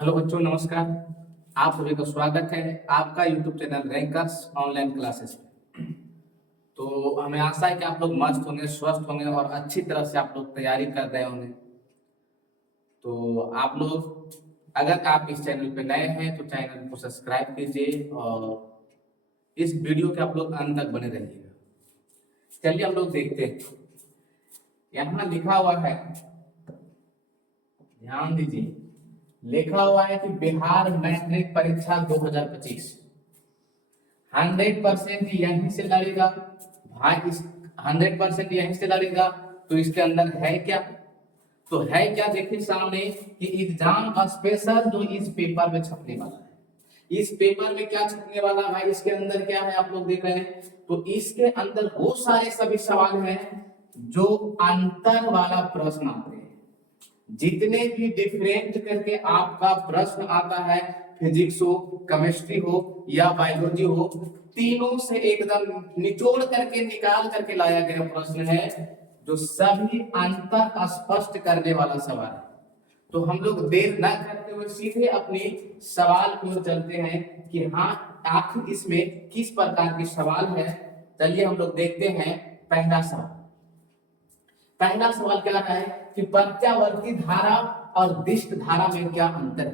Hello बच्चों, नमस्कार। आप सभी का स्वागत है आपका YouTube channel rankers online classes में। तो हमें आशा है कि आप लोग मस्त होंगे, स्वस्थ होंगे और अच्छी तरह से आप लोग तैयारी कर रहे होंगे। तो आप लोग अगर आप इस चैनल पे नए हैं तो चैनल को सब्सक्राइब कीजिए और इस वीडियो के आप लोग अंत तक बने रहिएगा। चलिए हम लोग देखते हैं। यहाँ लिखा हुआ है, ध्यान दीजिए, लिखा हुआ है कि बिहार मैट्रिक परीक्षा 2025 100% यहीं से लड़ेगा भाई। इस 100% यहीं से लड़ेगा। तो इसके अंदर है क्या? तो है क्या, देखिए सामने कि एग्जाम स्पेशल जो इस पेपर में छपने वाला है। इस पेपर में क्या छपने वाला है भाई? इसके अंदर क्या है आप लोग देख रहे हैं। तो इसके अंदर वो सारे सभी सवाल हैं जो अंतर वाला प्रश्न आते हैं। जितने भी डिफरेंट करके आपका प्रश्न आता है, फिजिक्स हो, केमिस्ट्री हो या बायोलॉजी हो, तीनों से एकदम निचोड़ करके निकाल करके लाया गया प्रश्न है जो सभी अंतर स्पष्ट करने वाला सवाल है। तो हम लोग देर न करते हुए सीधे अपने सवाल की ओर चलते हैं कि हाँ आखिर इसमें किस प्रकार के सवाल है। चलिए हम लोग देखते हैं पहला सवाल। पहला सवाल क्या है कि प्रत्यावर्ती धारा और दिष्ट धारा में क्या अंतर है।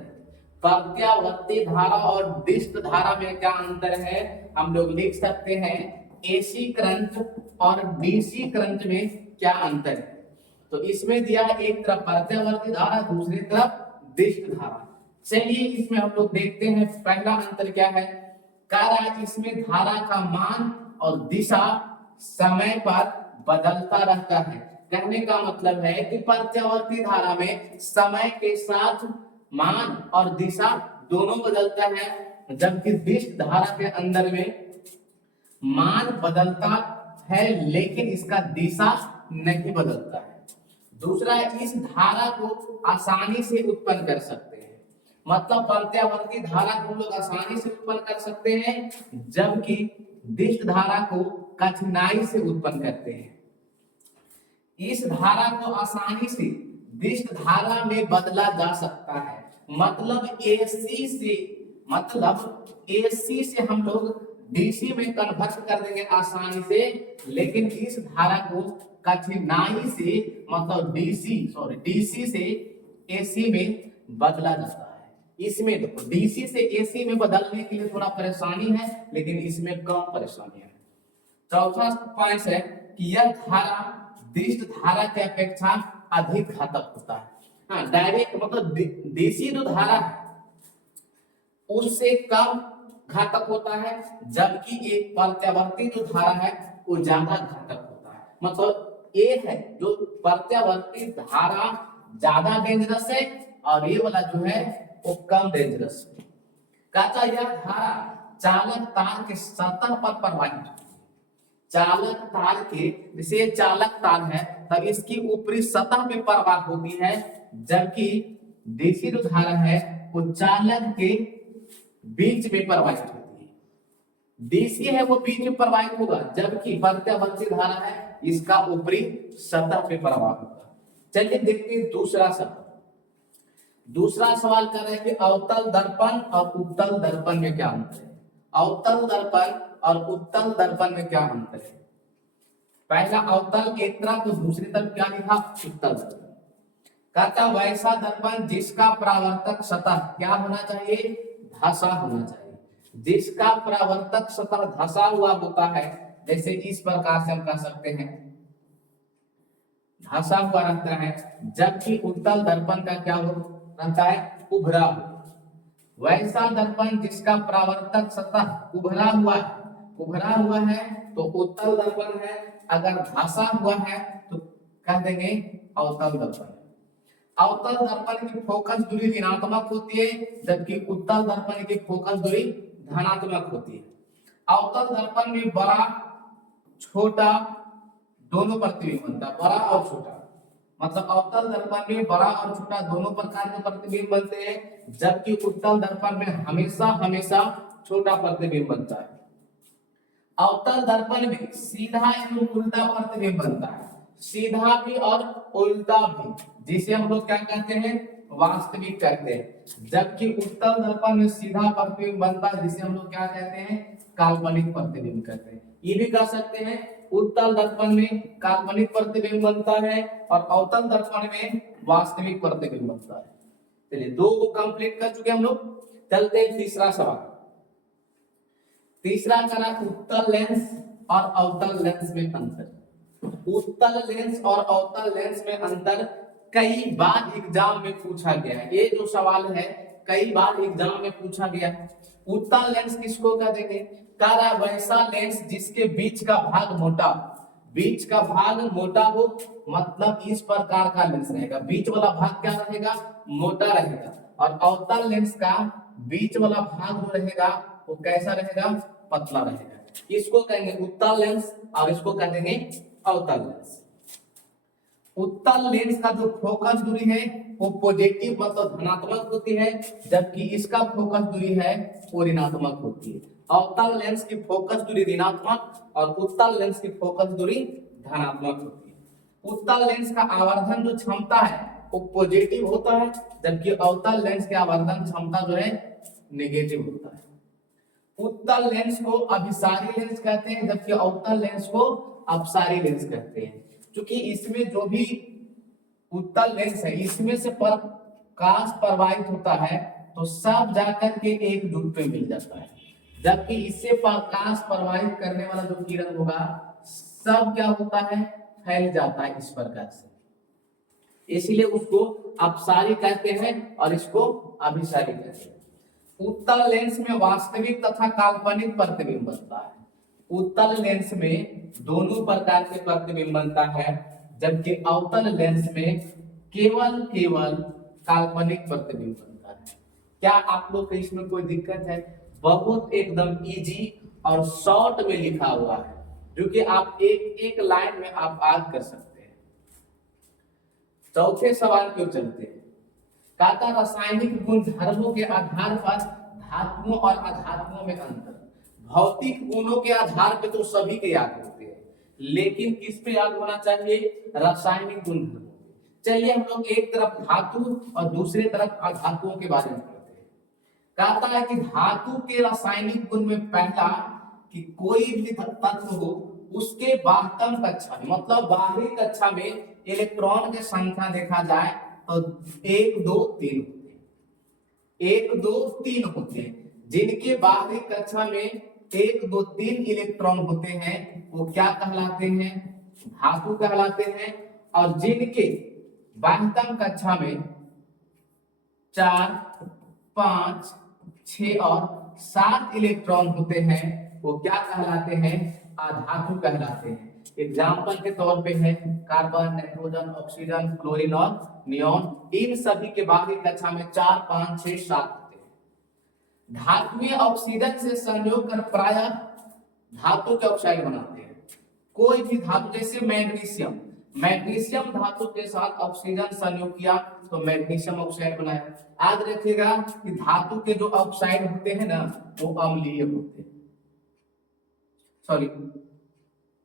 प्रत्यावर्ती धारा और दिष्ट धारा में क्या अंतर है, हम लोग लिख सकते हैं एसी करंट और डीसी करंट में क्या अंतर है। तो इसमें दिया है एक तरफ प्रत्यावर्ती धारा, दूसरी तरफ दिष्ट धारा। चलिए इसमें हम लोग देखते हैं पहला अंतर क्या है। कह रहा है इसमें धारा का मान और दिशा समय पर बदलता रहता है। कहने का मतलब है कि प्रत्यावर्ती धारा में समय के साथ मान और दिशा दोनों बदलता है, जबकि दिष्ट धारा के अंदर में मान बदलता है लेकिन इसका दिशा नहीं बदलता है। दूसरा है इस धारा को आसानी से उत्पन्न कर सकते हैं। मतलब प्रत्यावर्ती धारा को हम लोग आसानी से उत्पन्न कर सकते हैं, जबकि दिष्ट धारा को कठिनाई से उत्पन्न करते हैं। इस धारा को आसानी से दिष्ट धारा में बदला जा सकता है। मतलब एसी से हम लोग डीसी में कन्वर्ट कर देंगे आसानी से, लेकिन इस धारा को कठिनाई से मतलब डीसी से एसी में बदला जाता है। इसमें देखो डीसी से एसी में बदलने के लिए थोड़ा परेशानी है, लेकिन इसमें कम परेशानी है। चौथा पॉइंट है कि यह धारा दिष्ट धारा की अपेक्षा अधिक घातक होता है। हाँ, डायरेक्ट मतलब देसी जो धारा है उससे कम घातक होता है, जबकि एक प्रत्यावर्ती जो धारा है वो ज्यादा घातक होता है। मतलब ये है जो प्रत्यावर्ती धारा ज्यादा डेंजरस है और ये वाला जो है वो कम डेंजरस है। कहता यह धारा चालक तार के सतह पर प्रवाहित, चालक तार के, जैसे चालक तार है तब इसकी ऊपरी सतह पे प्रवाह होती है, जबकि डीसी जो धारा है वो चालक के बीच में प्रवाहित होती है। डीसी है वो बीच में प्रवाहित होगा, जबकि प्रत्यावर्ती धारा है इसका ऊपरी सतह पे प्रवाह होगा। चलिए देखते हैं दूसरा सवाल। दूसरा सवाल कर रहे हैं कि अवतल दर्पण और उत्तल दर्पण में क्या अंतर है। अवतल दर्पण और उत्तल दर्पण में क्या अंतर है। पहला अवतल एक तरफ तो दूसरी तरफ क्या लिखा, उत्तल दर्पण। कहता वैसा दर्पण जिसका परावर्तक सतह क्या होना चाहिए, धंसा होना चाहिए। जिसका परावर्तक सतह धंसा हुआ होता है, जैसे इस प्रकार से हम कह सकते हैं धंसा हुआ रहता है, जबकि उत्तल दर्पण का क्या रहता है, उभरा हुआ। वैसा दर्पण जिसका परावर्तक सतह उभरा हुआ है तो उत्तल दर्पण है, अगर धंसा हुआ है तो कह देंगे अवतल दर्पण। अवतल दर्पण की फोकस दूरी ऋणात्मक होती है, जबकि उत्तल दर्पण की फोकस दूरी धनात्मक होती है। अवतल दर्पण में बड़ा छोटा दोनों प्रतिबिंब बनता है, बड़ा और छोटा। मतलब अवतल दर्पण में बड़ा और छोटा दोनों प्रकार के प्रतिबिंब बनते हैं, जबकि उत्तल दर्पण में हमेशा छोटा प्रतिबिंब बनता है। अवतल दर्पण में सीधा एवं उल्टा प्रतिबिंब बनता है, सीधा भी और उल्टा भी, जिसे हम लोग क्या कहते हैं, वास्तविक कहते हैं, जबकि उत्तल दर्पण में सीधा प्रतिबिंब बनता है जिसे हम लोग क्या कहते हैं, काल्पनिक प्रतिबिंब कहते हैं। ये भी कह सकते हैं उत्तल दर्पण में काल्पनिक प्रतिबिंब बनता है और अवतल दर्पण में वास्तविक प्रतिबिंब बनता है। चलिए 2 को कंप्लीट कर चुके हम लोग। चलते हैं तीसरा सवाल। तीसरा करा उत्तल लेंस और अवतल लेंस में अंतर। उत्तल लेंस और अवतल लेंस में अंतर कई बार एग्जाम में पूछा गया है। ये जो सवाल है कई बार एग्जाम में पूछा गया है। उत्तल लेंस किसको कहते हैं, करा वैसा लेंस जिसके बीच का भाग मोटा, बीच का भाग मोटा हो, मतलब इस प्रकार का लेंस रहेगा, बीच वाला भाग क्या रहेगा, मोटा रहेगा। और अवतल लेंस का बीच वाला भाग जो रहेगा वो कैसा रहेगा, पतला रहेगा। इसको कहेंगे उत्तल लेंस और इसको कहेंगे अवतल लेंस। उत्तल लेंस का जो फोकस दूरी है वो पॉजिटिव मतलब धनात्मक होती है, जबकि इसका फोकस दूरी है वो ऋणात्मक होती है। अवतल लेंस की फोकस दूरी ऋणात्मक और उत्तल लेंस की फोकस दूरी धनात्मक होती है। उत्तल लेंस का आवर्धन जो क्षमता है वो पॉजिटिव होता है, जबकि अवतल लेंस की आवर्धन क्षमता जो है नेगेटिव होता है। उत्तल लेंस को अभिसारी लेंस कहते हैं, जबकि अवतल लेंस को अपसारी लेंस कहते हैं। क्योंकि इसमें जो भी उत्तल लेंस है इसमें से प्रकाश प्रवाहित होता है तो सब जाकर के एक धुप पे मिल जाता है, जबकि इससे प्रकाश प्रवाहित करने वाला जो किरण होगा सब क्या होता है, फैल जाता है इस प्रकार से। इसीलिए उसको अपसारी कहते हैं और इसको अभिसारी कहते हैं। उत्तल लेंस में वास्तविक तथा काल्पनिक प्रतिबिंब बनता है। उत्तल लेंस में दोनों प्रकार के प्रतिबिंब बनता है, जबकि अवतल लेंस में केवल काल्पनिक प्रतिबिंब बनता है। क्या आप लोग को इसमें कोई दिक्कत है? बहुत एकदम इजी और शॉर्ट में लिखा हुआ है, जो कि आप एक एक लाइन में आप याद कर सकते हैं। चौथे सवाल क्यों चलते हैं। कहता रासायनिक गुणधर्मों के आधार पर धातुओं और अधातुओं में अंतर। भौतिक गुणों के आधार पर तो सभी के याद होते हैं, लेकिन किस पे याद होना चाहिए, रासायनिक गुणधर्मों। चलिए हम लोग एक तरफ धातु और दूसरी तरफ अधातुओं के बारे में पढ़ते हैं। कहता है कि धातु के रासायनिक गुण में पहला कि कोई भी तत्व हो उसके बाह्यतम कक्षा में, मतलब बाहरी कक्षा में इलेक्ट्रॉन की संख्या देखा जाए तो 1 2 3 होते हैं, 1 2 3 होते हैं। जिनके बाहरी कक्षा में 1 2 3 इलेक्ट्रॉन होते हैं वो क्या कहलाते हैं, धातु कहलाते हैं। और जिनके बाह्यतम कक्षा में 4 5 6 और 7 इलेक्ट्रॉन होते हैं वो क्या कहलाते हैं, अधातु कहलाते हैं। एग्जाम्पल के तौर पे है कार्बन, नाइट्रोजन, ऑक्सीजन, क्लोरीन और नियोन। इन सभी के बाहरी कक्षा में 4 5 6 7 होते हैं। धातुएं ऑक्सीजन से संयोग कर प्रायः धातु के ऑक्साइड बनाते हैं। कोई भी धातु जैसे मैग्नीशियम, मैग्नीशियम धातु के साथ ऑक्सीजन संयोग किया तो मैग्नीशियम ऑक्साइड बनाया। याद रखिएगा कि धातु के जो ऑक्साइड होते हैं ना वो अम्लीय होते हैं, सॉरी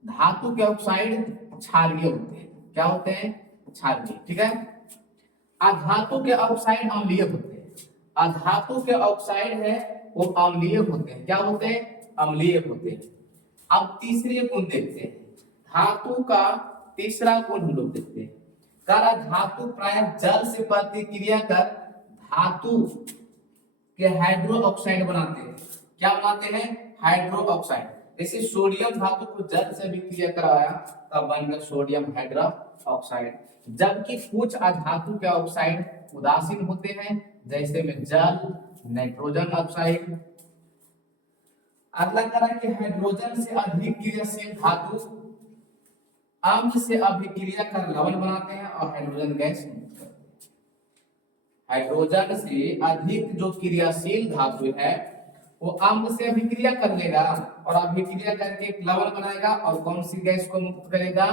धातु के ऑक्साइड क्षारीय होते हैं। क्या होते हैं, क्षारीय, ठीक है। अधातु के ऑक्साइड अम्लीय होते हैं। अधातु के ऑक्साइड है वो अम्लीय होते हैं। क्या होते हैं, अम्लीय होते हैं। अब तीसरे गुण देखते हैं, धातु का तीसरा गुण हम लोग देखते हैं। करा धातु प्रायः जल से प्रतिक्रिया कर धातु के हाइड्रो ऑक्साइड बनाते हैं। क्या बनाते हैं, हाइड्रो ऑक्साइड। जैसे सोडियम धातु को जल से विक्रिया कराया तब बन गया सोडियम हाइड्रो ऑक्साइड। जबकि कुछ अधातु के ऑक्साइड उदासीन होते हैं, जैसे में जल, नाइट्रोजन ऑक्साइड। अगला करा कि हाइड्रोजन से अधिक क्रियाशील धातु अम्ल से अभिक्रिया कर लवण बनाते हैं और हाइड्रोजन गैस मुक्त करते हैं। हाइड्रोजन से अधिक जो क्रियाशील धातु है वो अम्ल से अभिक्रिया कर लेगा और अभिक्रिया करके एक लवण बनाएगा और कौन सी गैस को मुक्त करेगा,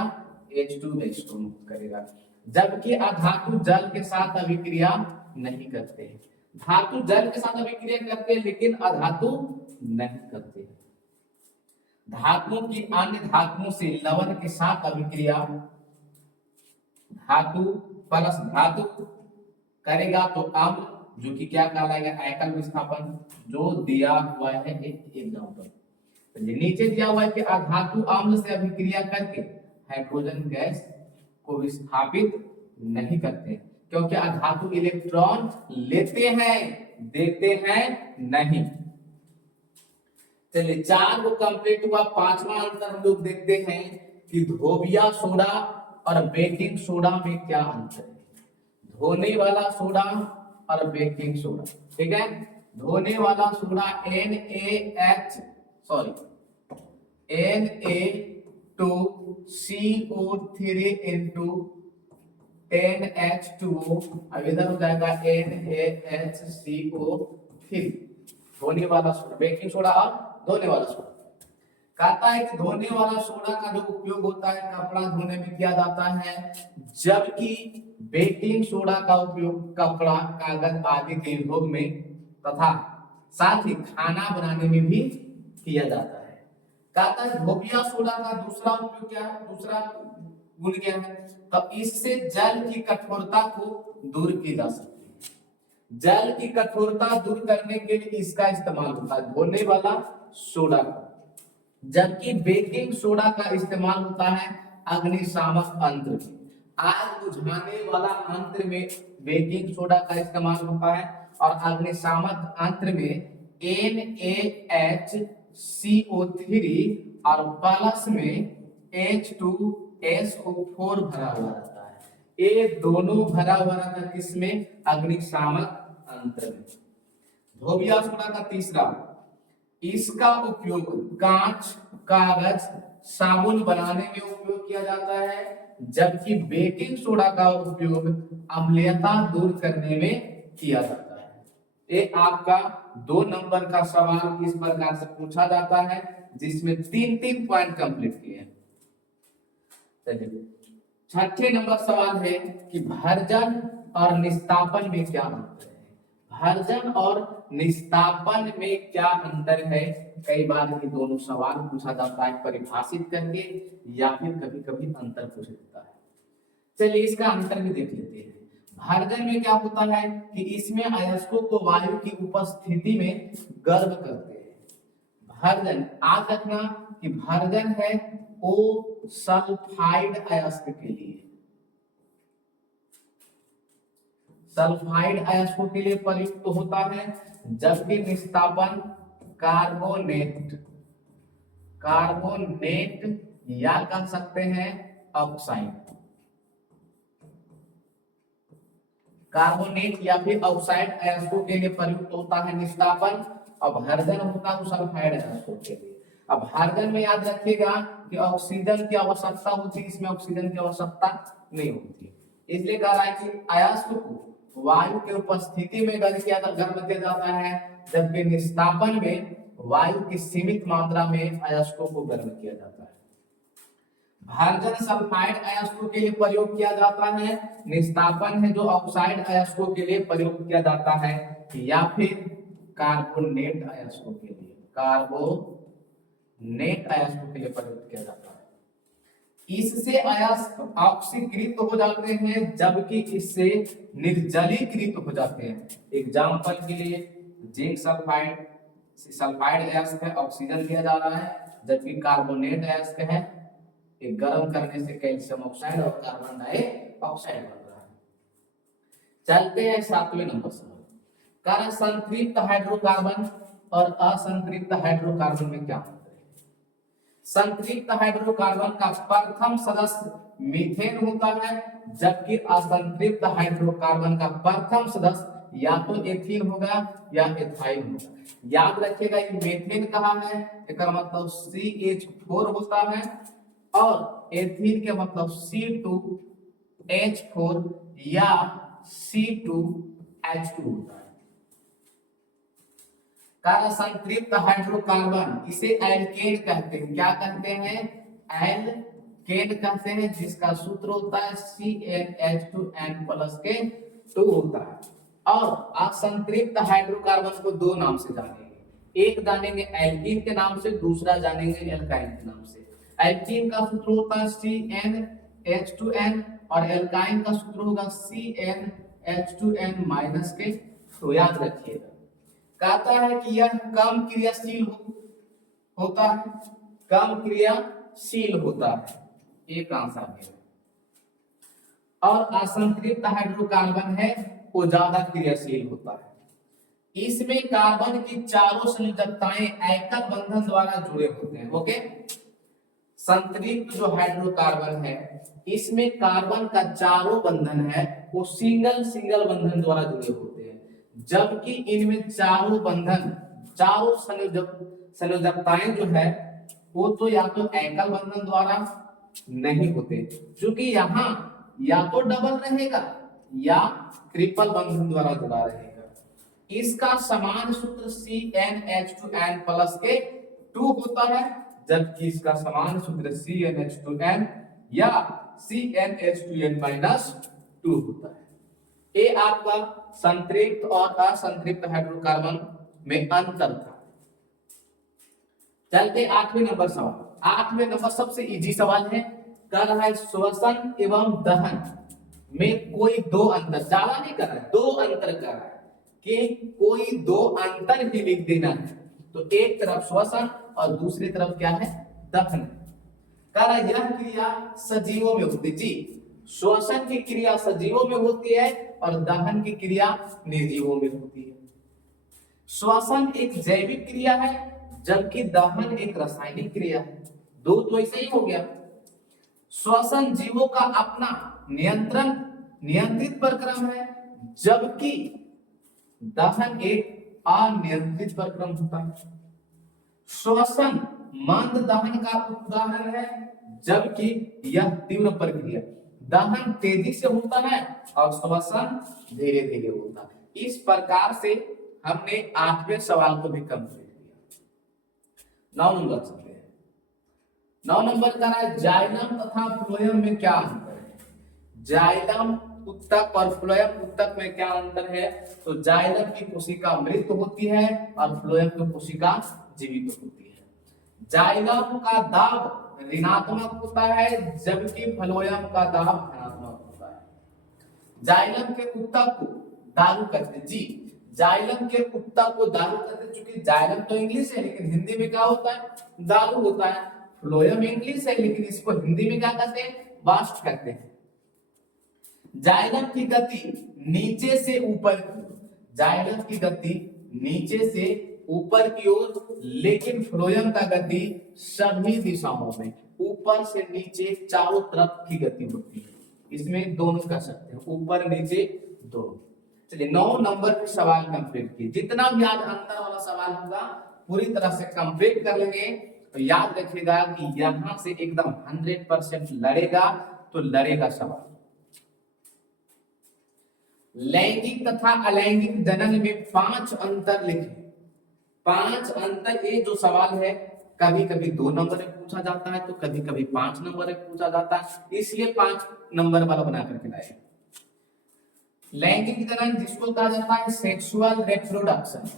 H2 गैस को मुक्त करेगा। जबकि अधातु जल के साथ अभिक्रिया नहीं करते हैं। धातु जल के साथ अभिक्रिया करते हैं लेकिन अधातु नहीं करते। धातुओं की अन्य धातुओं से लवण के साथ अभिक्रिया धातु प्लस धातु करेगा तो अम्ल, जो कि क्या कहलाएगा, एकल विस्थापन, जो दिया हुआ है एक एग्जांपल। नीचे दिया हुआ है कि अधातु अम्ल से अभिक्रिया करके हाइड्रोजन गैस को विस्थापित नहीं करते, क्योंकि अधातु इलेक्ट्रॉन लेते हैं, देते हैं नहीं। चलिए 4 को कंप्लीट हुआ। 5वां अंतर हम लोग देखते हैं कि धोबिया सोडा और बेकिंग सोडा में क्या अंतर है। धोने वाला सोडा और बेकिंग सोडा, ठीक है। धोने वाला सोडा Na2CO3 into 10H2O, अब इधर हो जाएगा NaHCO3, धोने वाला सोडा, बेकिंग सोडा और धोने वाला सोडा। कहता है कि धोने वाला सोडा का जो उपयोग होता है कपड़ा धोने में किया जाता है, जबकि बेकिंग सोडा का उपयोग कपड़ा, कागज आदि के उद्योग में तथा साथ ही खाना बनाने में भी किया जाता है। कहता है धोबिया सोडा का दूसरा उपयोग क्या है, दूसरा गुण क्या है, तो इससे जल की कठोरता को दूर की जा सकती है। जल की कठोरता दूर करने के लिए इसका इस्तेमाल होता है, धोने वाला सोडा का, जबकि बेकिंग सोडा का इस्तेमाल होता है अग्निशामक यंत्र में। आग बुझाने वाला यंत्र में बेकिंग सोडा का इस्तेमाल होता है और अग्निशामक यंत्र में NaHCO3 और प्लस में H2SO4 भरा हुआ रहता है। ये दोनों भरा हुआ रहता है किसमें, अग्निशामक यंत्र में। धोबिया सोडा का तीसरा, इसका उपयोग कांच, कागज, साबुन बनाने में उपयोग किया जाता है, जबकि बेकिंग सोडा का उपयोग अम्लीयता दूर करने में किया जाता है। ये आपका 2 नंबर का सवाल इस प्रकार से पूछा जाता है, जिसमें 3-3 पॉइंट कंप्लीट किए हैं। चलिए 6ठे नंबर सवाल है कि भर्जन और निस्तापन में क्या अंतर है। भर्जन और निस्तापन में क्या अंतर है, कई बार ये दोनों सवाल पूछा जाता है परिभाषित करके, या फिर कभी कभी अंतर पूछ देता है। चलिए इसका अंतर भी देख लेते हैं। भर्जन में क्या होता है कि इसमें अयस्कों को वायु की उपस्थिति में गर्म करते हैं। भर्जन, याद रखना कि भर्जन है ओ सल्फाइड अयस्क के लिए, सल्फाइड अयस्कों के लिए प्रयुक्त होता है, जबकि निस्तापन कार्बोनेट या कह सकते हैं ऑक्साइड, कार्बोनेट या फिर ऑक्साइड अयस्कों के लिए प्रयुक्त होता है निस्तापन, और भर्जन होता है सल्फाइड अयस्कों के लिए। अब भर्जन में याद रखिएगा कि ऑक्सीजन की आवश्यकता होती है, इसमें ऑक्सीजन की आवश्यकता नहीं होती, इसलिए कह रहा है कि अयस्क को वायु के उपस्थिति में गर्म किया जाता है, जबकि निस्तापन में वायु की सीमित मात्रा में अयस्कों को गर्म किया जाता है। भर्जन सल्फाइड अयस्कों के लिए प्रयोग किया जाता है, निस्तापन है जो ऑक्साइड अयस्कों के लिए प्रयोग किया जाता है, या फिर कार्बोनेट अयस्कों के लिए, कार्बोनेट अयस्कों के लिए प्रयोग किया जाता है। इससे अयस्क ऑक्सीकृत हो जाते हैं, जबकि इससे निर्जलीकृत हो जाते हैं। एग्जाम्पल के लिए जिंक सल्फाइड अयस्क है, ऑक्सीजन दिया जा रहा है, जबकि कार्बोनेट अयस्क है, एक गर्म करने से कैल्शियम ऑक्साइड और कार्बन डाइऑक्साइड बन रहा है। चलते हैं 7वें नंबर सवाल। कारण संतृप्त हाइड्रोकार्बन और असंतृप्त हाइड्रोकार्बन में क्या अंतर है। संतृप्त हाइड्रोकार्बन का प्रथम सदस्य मीथेन होता है, जबकि असंतृप्त हाइड्रोकार्बन का प्रथम सदस्य या तो एथीन होगा या एथाइन होगा। याद रखिएगा ये मीथेन कहाँ है, इसका मतलब CH4 होता है, और एथीन के मतलब C2H4 या C2H2 होता है। कारण संतृप्त हाइड्रोकार्बन इसे एल्केन कहते हैं। क्या कहते हैं, एल्केन कहते हैं, जिसका सूत्र होता है CnH2n+2 होता है। और असंतृप्त हाइड्रोकार्बन को 2 नाम से जानेंगे, एक जानेंगे एल्कीन के नाम से, दूसरा जानेंगे एल्काइन के नाम से। एल्कीन का सूत्र होता है CnH2n और एल्काइन का सूत्र होगा CnH2n। H2N माइनस के, तो याद रखिएगा कहता है कि यह कम क्रियाशील होता है, कम क्रियाशील होता है, एक आंसर है। और असंतृप्त हाइड्रोकार्बन है वो ज्यादा क्रियाशील होता है। इसमें कार्बन की चारों संयोजकताएं एकल बंधन द्वारा जुड़े होते हैं। ओके, संतृप्त जो हाइड्रोकार्बन है इसमें कार्बन का चारों बंधन है वो सिंगल सिंगल बंधन द्वारा जुड़े होते हैं, जबकि इनमें चारों बंधन, चारों संयोजकताएं जो है वो तो या तो एकल बंधन द्वारा नहीं होते, क्योंकि यहाँ या तो डबल रहेगा या ट्रिपल बंधन द्वारा जुड़ा रहेगा। इसका समान सूत्र CnH2n प्लस के 2 होता है, जबकि इसका समान सूत्र CnH2n या CnH2n माइनस 2 होता है। ये आपका संतृप्त और असंतृप्त हाइड्रोकार्बन में अंतर था। चलते 8वें नंबर सवाल। 8वें नंबर सबसे इजी सवाल है, कर रहा है श्वसन एवं दहन में कोई दो अंतर, ज्यादा नहीं कर रहा है, दो अंतर कर रहा है कि कोई दो अंतर ही लिख देना है। तो एक तरफ श्वसन और दूसरी तरफ क्या है, दहन। कह यह क्रिया सजीवों में होती है। जी, श्वसन की क्रिया सजीवों में होती है और दहन की क्रिया निर्जीवों में होती है। श्वसन एक जैविक क्रिया है जबकि दहन एक रासायनिक क्रिया है। दो तो ऐसे ही हो गया। श्वसन जीवों का अपना नियंत्रित प्रक्रम है, जबकि दहन एक अनियंत्रित प्रक्रम होता है। श्वसन मंद दहन का उदाहरण है, जबकि यह तीव्र प्रक्रिया, दहन तेजी से होता है और श्वसन धीरे धीरे होता है। इस प्रकार से हमने 8वें सवाल को भी कंप्लीट किया। 9 नंबर चलते हैं। 9 नंबर का है जाइलम तथा फ्लोएम में क्या अंतर है। जाइलम उत्तक और फ्लोएम उत्तक में क्या अंतर है, तो जाइलम की कोशिका मृत होती है और फ्लोएम की कोशिका जीवित होती है। जाइलम का दाब ऋणात्मक होता है जबकि फ्लोएम का दाब धनात्मक होता है। जाइलम के उत्तक को दारू कहते हैं। जी, जाइलम के उत्तक को दारू कहते हैं, क्योंकि जाइलम तो इंग्लिश है लेकिन हिंदी में क्या होता है, दारू होता है। फ्लोएम इंग्लिश है लेकिन इसको हिंदी में क्या कहते हैं, वाष्प कहते हैं। जाइलम की गति नीचे से ऊपर की, जाइलम की गति नीचे से ऊपर की ओर, लेकिन फ्लोएम का गति सभी दिशाओं में ऊपर से नीचे चारों तरफ की गति होती है। इसमें दोनों कर सकते हैं, ऊपर नीचे दोनों। चलिए 9 नंबर के सवाल कंप्लीट किए। जितना भी आज अंतर वाला सवाल होगा पूरी तरह से कंप्लीट कर लेंगे। तो याद रखिएगा कि यहां से एकदम 100% लड़ेगा तो लड़ेगा सवाल। लैंगिक तथा अलैंगिक जनन में 5 अंतर लिखें। 5 अंतर, ये जो सवाल है कभी कभी 2 नंबर में पूछा जाता है तो कभी कभी 5 नंबर में पूछा जाता है, इसलिए 5 नंबर वाला बना करके लाए। लैंगिक जनन जिसको कहा जाता है सेक्सुअल रिप्रोडक्शन,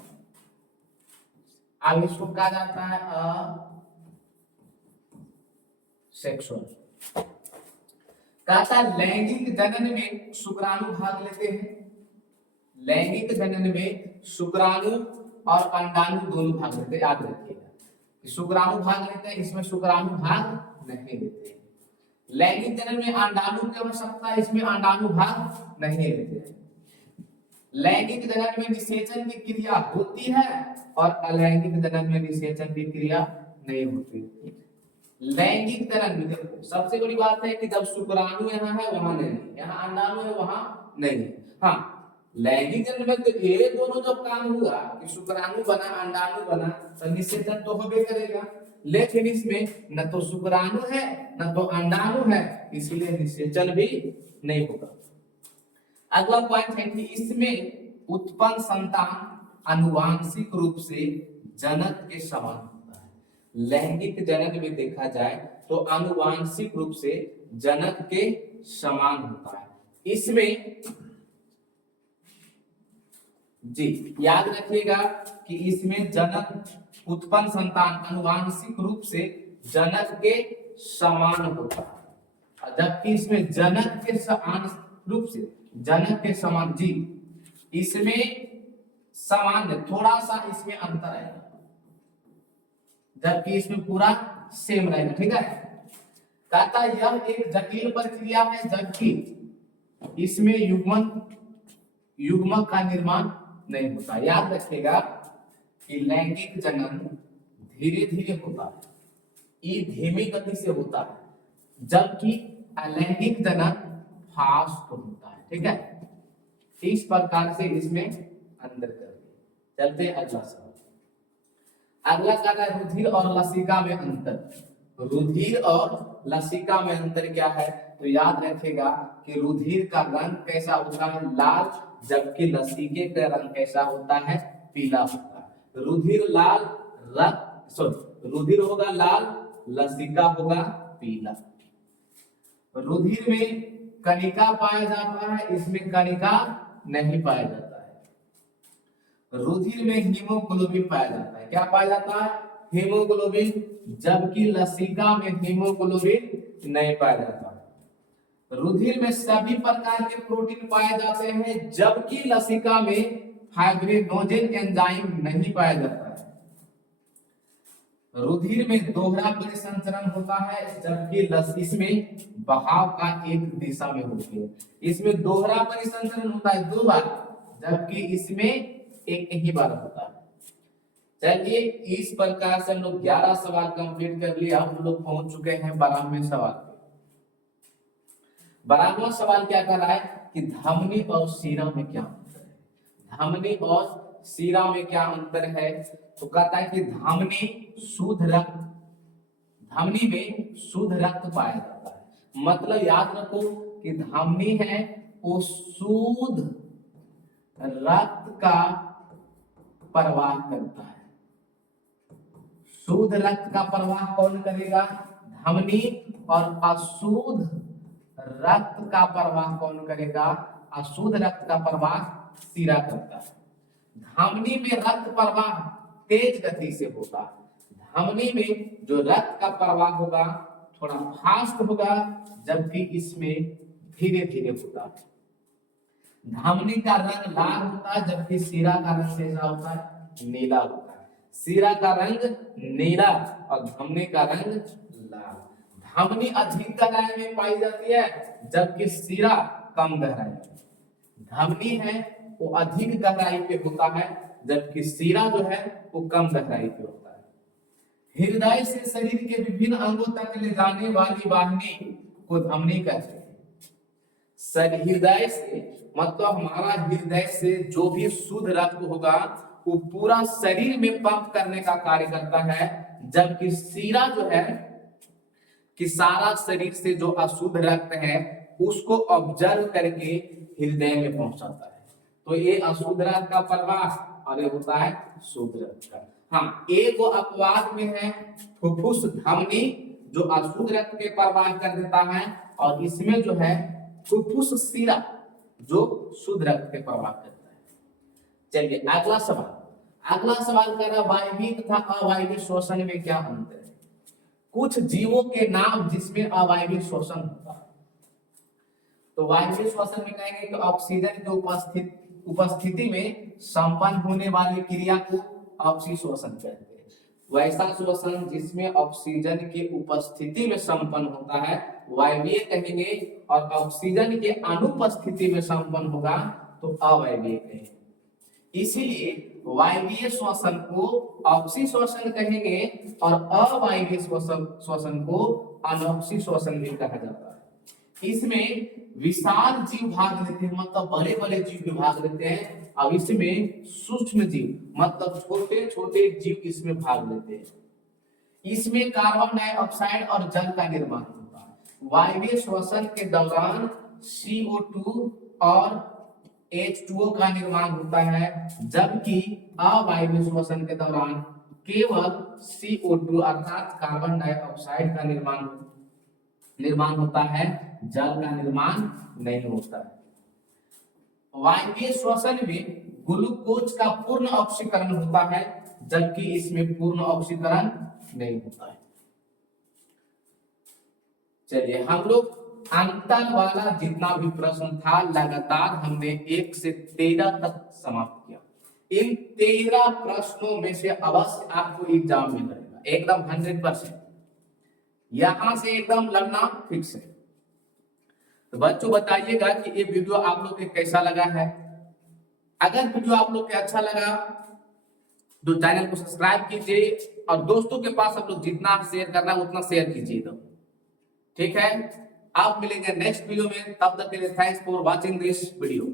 अब इसको कहा जाता है सेक्सुअल। कहता लैंगिक जनन में शुक्राणु भाग लेते हैं। लैंगिक जनन में शुक्राणु और अंडाणु दोनों भाग लेते हैं। याद रखिएगा शुक्राणु भाग लेते हैं, इसमें शुक्राणु भाग नहीं लेते हैं। लैंगिक जनन में अंडाणु की आवश्यकता है, इसमें अंडाणु भाग नहीं लेते हैं। लैंगिक जनन में निषेचन की क्रिया होती है और अलैंगिक जनन में निषेचन की क्रिया नहीं होती। लैंगिक जनन में देखो सबसे बड़ी बात है कि जब शुक्राणु यहाँ है वहां नहीं, यहाँ अंडाणु है वहां नहीं। हाँ, लैंगिक जनन में तो ये दोनों जब काम हुआ कि शुक्राणु बना अंडाणु बना तो निषेचन तो होबे करेगा, लेकिन इसमें न तो शुक्राणु है न तो अंडाणु है, इसलिए निषेचन भी नहीं होगा। अगला पॉइंट है कि इसमें उत्पन्न संतान आनुवांशिक रूप से जनक के समान होता है। लैंगिक जनन में देखा जाए तो आनुवांशिक रूप से जनक के समान होता है। इसमें जी याद रखिएगा कि इसमें जनक उत्पन्न संतान आनुवांशिक रूप से जनक के समान होता है, जबकि इसमें जनक के समान रूप से जनक के समान जी, इसमें सामान्य थोड़ा सा इसमें अंतर आएगा, जबकि इसमें पूरा सेम रहेगा। ठीक है, कहता यह एक जटिल प्रक्रिया है, जबकि इसमें युग्मक का निर्माण नहीं होता। याद रखिएगा कि लैंगिक जनन धीरे धीरे होता है, ये धीमी गति से होता है, जबकि अलैंगिक जनन फास्ट होता है। ठीक है, इस प्रकार से इसमें अंतर कर दिया। चलते हैं अगला सवाल। अगला क्या है, रुधिर और लसिका में अंतर। रुधिर और लसिका में अंतर क्या है, तो याद रखिएगा कि रुधिर का रंग कैसा होता है, लाल, जबकि लसिके का रंग कैसा होता है, पीला होता है। रुधिर लाल, रुधिर होगा लाल, लसिका होगा पीला। रुधिर में कणिका पाया जाता है, इसमें कणिका नहीं पाया जाता है। रुधिर में हीमोग्लोबिन पाया जाता है, क्या पाया जाता है, हीमोग्लोबिन, जबकि लसिका में हीमोग्लोबिन नहीं पाया जाता है। रुधिर में सभी प्रकार के प्रोटीन पाए जाते हैं, जबकि लसिका में फाइब्रिनोजेन एंजाइम नहीं पाया जाता है। रुधिर में दोहरा परिसंचरण होता है, जबकि इसमें बहाव का एक दिशा में होती है। इसमें दोहरा परिसंचरण होता है 2 बार, जबकि इसमें एक ही बार होता है। चलिए, इस प्रकार से हम लोग 11 सवाल कंप्लीट कर लिया। हम लोग पहुंच चुके हैं 12वें सवाल पे। 12वां सवाल क्या कर रहा है कि धमनी और शिरा में क्या अंतर है। धमनी और शिरा में क्या अंतर है, तो कहता है कि धमनी में शुद्ध रक्त पाया जाता है। मतलब याद रखो कि धमनी है वो शुद्ध रक्त का प्रवाह करता है। शुद्ध रक्त का प्रवाह कौन करेगा, धमनी, और अशुद्ध रक्त का प्रवाह कौन करेगा, अशुद्ध रक्त का प्रवाह शिरा करता है। धमनी में रक्त प्रवाह तेज गति से होगा, धमनी में जो रक्त का प्रवाह होगा थोड़ा फास्ट होगा, जबकि इसमें धीरे धीरे होता है। धमनी का रंग लाल होता है, जबकि शिरा का रंग कैसा होता है, नीला होता है। शिरा का रंग नीला और धमनी का रंग लाल। धमनी अधिक गहराई में पाई जाती है, जबकि शिरा कम गहराई में। धमनी है वो अधिक गहराई पे होता है, जबकि शिरा जो है वो कम गहराई पे होता है। हृदय से शरीर के विभिन्न अंगों तक ले जाने वाली वाहिनी को धमनी कहते हैं। हृदय से मतलब हमारा हृदय से जो भी शुद्ध रक्त होगा वो पूरा शरीर में पंप करने का कार्य करता है, जबकि शिरा जो है कि सारा शरीर से जो अशुद्ध रक्त है उसको ऑब्जर्व करके हृदय में पहुंचाता है। तो ये अशुद्ध रक्त का प्रवाह और ये होता है शुद्ध रक्त का। हाँ, एक अपवाद में है फुफ्फुस धमनी जो अशुद्ध रक्त के प्रवाह कर देता है, और इसमें जो है फुफ्फुस शिरा जो शुद्ध रक्त के प्रवाह करता है। चलिए अगला सवाल कर रहा वायवीय तथा अवायवीय श्वसन में क्या अंतर है। कुछ जीवों के नाम जिसमें अवायवीय श्वसन होता है। तो वायवीय श्वसन में कहेंगे कि ऑक्सीजन के उपस्थिति में संपन्न होने वाली क्रिया को ऑक्सी श्वसन कहते हैं। वैसा श्वसन जिसमें ऑक्सीजन की उपस्थिति में संपन्न होता है वायवीय कहेंगे, और ऑक्सीजन के अनुपस्थिति में संपन्न होगा तो अवायवीय कहेंगे। इसीलिए वायवीय श्वसन को ऑक्सी श्वसन कहेंगे और अवायवीय श्वसन को अनॉक्सी श्वसन भी कहा जाता है। इसमें विशाल जीव भाग लेते हैं, मतलब बड़े बड़े जीव भाग लेते हैं, और इसमें सूक्ष्म जीव मतलब छोटे छोटे जीव इसमें भाग लेते हैं। इसमें कार्बन डाइऑक्साइड और जल का निर्माण होता है। वायवीय श्वसन के दौरान CO2 और H2O का निर्माण होता है, जबकि अवायवीय श्वसन के दौरान केवल CO2 अर्थात कार्बन डाइऑक्साइड का निर्माण होता है, जल का निर्माण नहीं होता है। वायवीय श्वसन में ग्लूकोज का पूर्ण ऑक्सीकरण होता है, जबकि इसमें पूर्ण ऑक्सीकरण नहीं होता है। चलिए हम लोग अंतर वाला जितना भी प्रश्न था लगातार हमने 1 से 13 तक समाप्त किया। इन 13 प्रश्नों में से अवश्य आपको एग्जाम में लगेगा एकदम 100%, यहां से एकदम लगना फिक्स है। तो बच्चों बताइएगा कि ये वीडियो आप लोग को कैसा लगा है। अगर वीडियो आप लोग को अच्छा लगा तो चैनल को सब्सक्राइब कीजिए और दोस्तों के पास आप लोग जितना शेयर करना है उतना शेयर कीजिए। तो ठीक है, आप मिलेंगे नेक्स्ट वीडियो में, तब तक के लिए thanks for watching this video.